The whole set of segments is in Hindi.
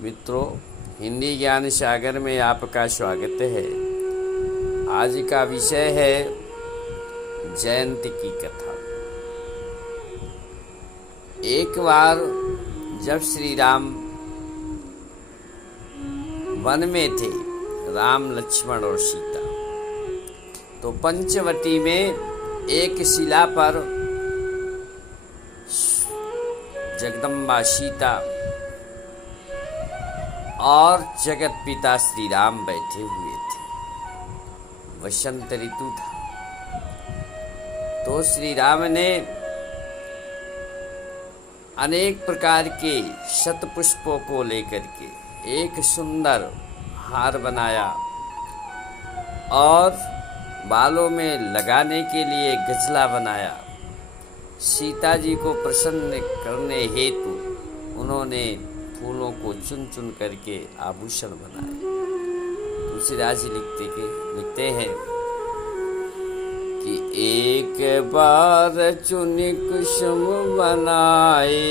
मित्रों, हिंदी ज्ञान सागर में आपका स्वागत है। आज का विषय है जयंत की कथा। एक बार जब श्री राम वन में थे, राम, लक्ष्मण और सीता, तो पंचवटी में एक शिला पर जगदम्बा सीता और जगत पिता श्री राम बैठे हुए थे। वसंत ऋतु था, तो श्री राम ने अनेक प्रकार के शतपुष्पों को लेकर के एक सुंदर हार बनाया और बालों में लगाने के लिए गजला बनाया। सीता जी को प्रसन्न करने हेतु उन्होंने फूलों को चुन चुन करके आभूषण बनाए। तुलसीदास जी लिखते हैं कि एक बार चुनि कुसुम बनाए,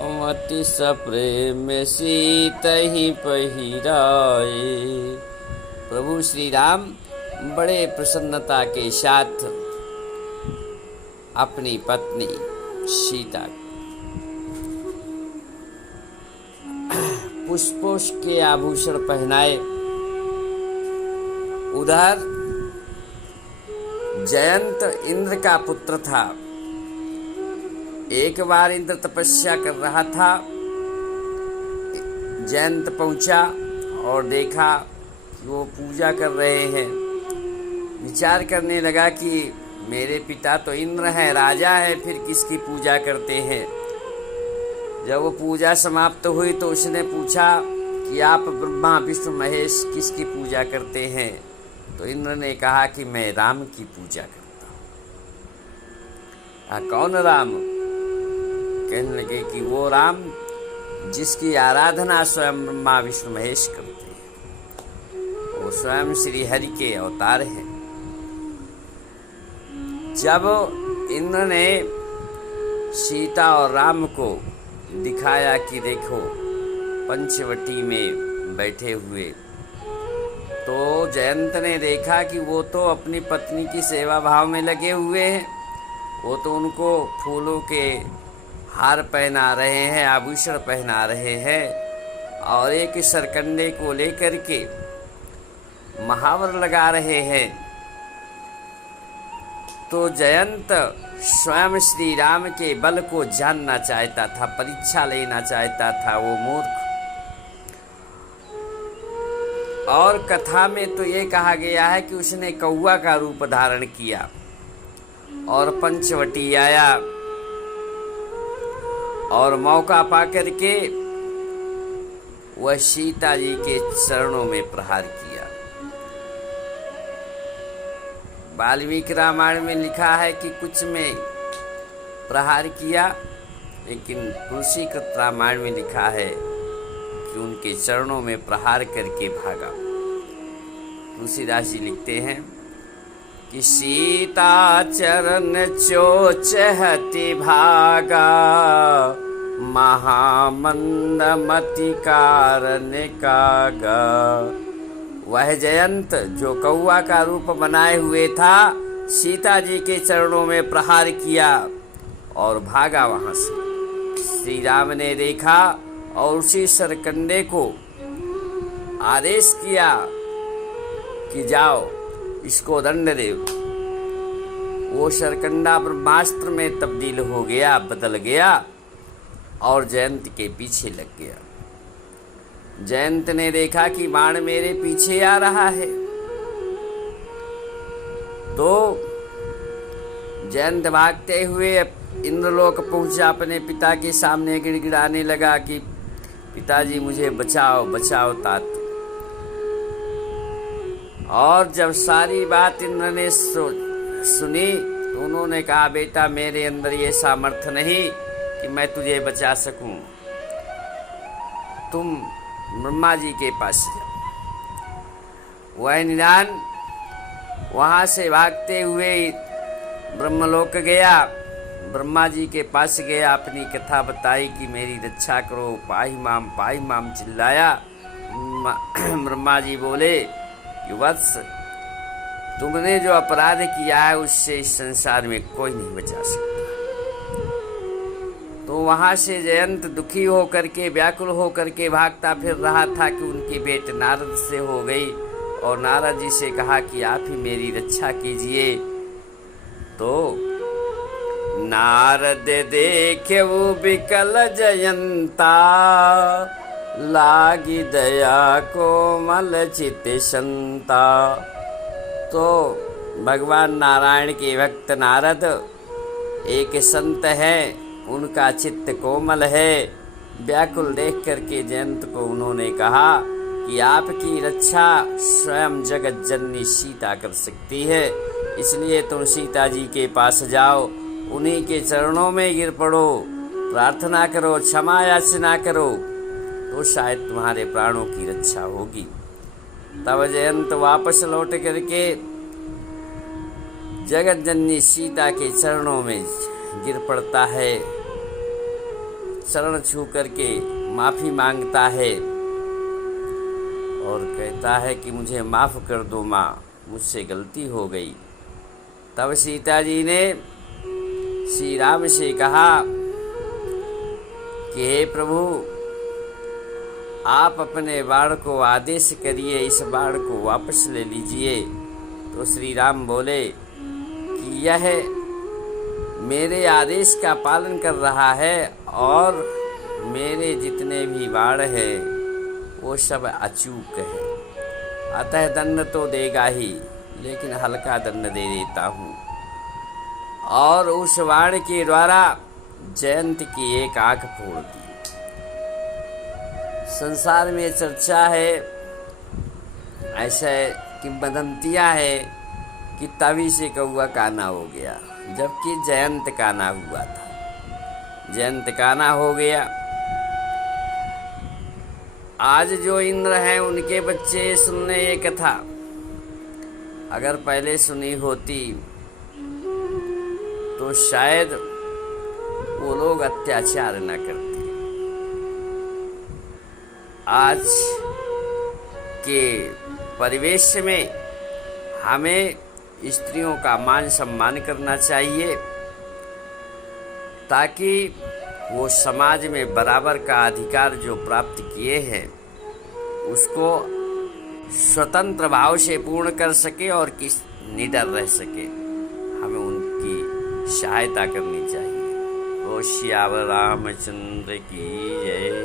अमति सप्रेम सीता ही पहिराए। प्रभु श्री राम बड़े प्रसन्नता के साथ अपनी पत्नी सीता पुष्पों के आभूषण पहनाए। उधर जयंत इंद्र का पुत्र था। एक बार इंद्र तपस्या कर रहा था। जयंत पहुंचा और देखा कि वो पूजा कर रहे हैं। विचार करने लगा कि मेरे पिता तो इंद्र हैं, राजा हैं, फिर किसकी पूजा करते हैं। जब वो पूजा समाप्त हुई तो उसने पूछा कि आप ब्रह्मा विष्णु महेश किसकी पूजा करते हैं। तो इंद्र ने कहा कि मैं राम की पूजा करता हूँ। कौन राम? कहने लगे कि वो राम जिसकी आराधना स्वयं ब्रह्मा विष्णु महेश करते हैं। वो स्वयं श्री हरि के अवतार हैं। जब इंद्र ने सीता और राम को दिखाया कि देखो पंचवटी में बैठे हुए, तो जयंत ने देखा कि वो तो अपनी पत्नी की सेवा भाव में लगे हुए हैं। वो तो उनको फूलों के हार पहना रहे हैं, आभूषण पहना रहे हैं और एक सरकंडे को लेकर के महावर लगा रहे हैं। तो जयंत स्वयं श्री राम के बल को जानना चाहता था, परीक्षा लेना चाहता था, वो मूर्ख। और कथा में तो ये कहा गया है कि उसने कौवा का रूप धारण किया और पंचवटी आया और मौका पाकर के वह सीता जी के चरणों में प्रहार किया। वाल्मीकि रामायण में लिखा है कि कुछ में प्रहार किया, लेकिन तुलसीकृत रामायण में लिखा है कि उनके चरणों में प्रहार करके भागा। तुलसीदास जी लिखते हैं कि सीता चरण चोचहति भागा, महामंद मति कारण कागा। वह जयंत जो कौवा का रूप बनाए हुए था, सीता जी के चरणों में प्रहार किया और भागा वहां से। श्री राम ने देखा और उसी सरकंडे को आदेश किया कि जाओ इसको दंड दे। वो सरकंडा ब्रह्मास्त्र में तब्दील हो गया, बदल गया और जयंत के पीछे लग गया। जयंत ने देखा कि बाण मेरे पीछे आ रहा है, तो जयंत भागते हुए इंद्रलोक पहुंचा। अपने पिता के सामने गिड़गिड़ाने लगा कि पिताजी मुझे बचाओ बचाओ तात। और जब सारी बात इंद्र ने सुनी तो उन्होंने कहा, बेटा मेरे अंदर ये सामर्थ्य नहीं कि मैं तुझे बचा सकूं, तुम ब्रह्मा जी के पास जाओ। वह निदान वहाँ से भागते हुए ब्रह्मलोक गया। ब्रह्मा जी के पास गया, अपनी कथा बताई कि मेरी रक्षा करो, पाही माम चिल्लाया। ब्रह्मा जी बोले कि वत्स, तुमने जो अपराध किया है उससे इस संसार में कोई नहीं बचा सकता। तो वहां से जयंत दुखी होकर के, व्याकुल होकर के भागता फिर रहा था कि उनकी भेंट नारद से हो गई और नारद जी से कहा कि आप ही मेरी रक्षा कीजिए। तो नारद देखे वो विकल जयंता, लागी दया कोमल चित संता। तो भगवान नारायण के भक्त नारद एक संत है, उनका चित्त कोमल है। व्याकुल देख करके जयंत को उन्होंने कहा कि आपकी रक्षा स्वयं जगत जननी सीता कर सकती है, इसलिए तुम सीता जी के पास जाओ, उन्हीं के चरणों में गिर पड़ो, प्रार्थना करो, क्षमा याचना करो, तो शायद तुम्हारे प्राणों की रक्षा होगी। तब जयंत वापस लौट करके जगत जननी सीता के चरणों में गिर पड़ता है, चरण छू करके माफी मांगता है और कहता है कि मुझे माफ कर दो माँ, मुझसे गलती हो गई। तब सीता जी ने श्री राम से कहा कि हे प्रभु, आप अपने बाण को आदेश करिए, इस बाण को वापस ले लीजिए। तो श्री राम बोले कि यह मेरे आदेश का पालन कर रहा है और मेरे जितने भी बाण हैं वो सब अचूक है, अतः दंड तो देगा ही, लेकिन हल्का दंड दे देता हूँ। और उस बाण के द्वारा जयंत की एक आंख फोड़ दी। संसार में चर्चा है, ऐसे किंवदंतियाँ है कि तभी से कौआ काना हो गया, जबकि जयंत काना हुआ था। जयंत काना हो गया। आज जो इंद्र हैं उनके बच्चे सुनने ये कथा, अगर पहले सुनी होती तो शायद वो लोग अत्याचार न करते। आज के परिवेश में हमें स्त्रियों का मान सम्मान करना चाहिए, ताकि वो समाज में बराबर का अधिकार जो प्राप्त किए हैं उसको स्वतंत्र भाव से पूर्ण कर सके और किस निडर रह सके। हमें उनकी सहायता करनी चाहिए। ओ श्याम रामचंद्र की जय।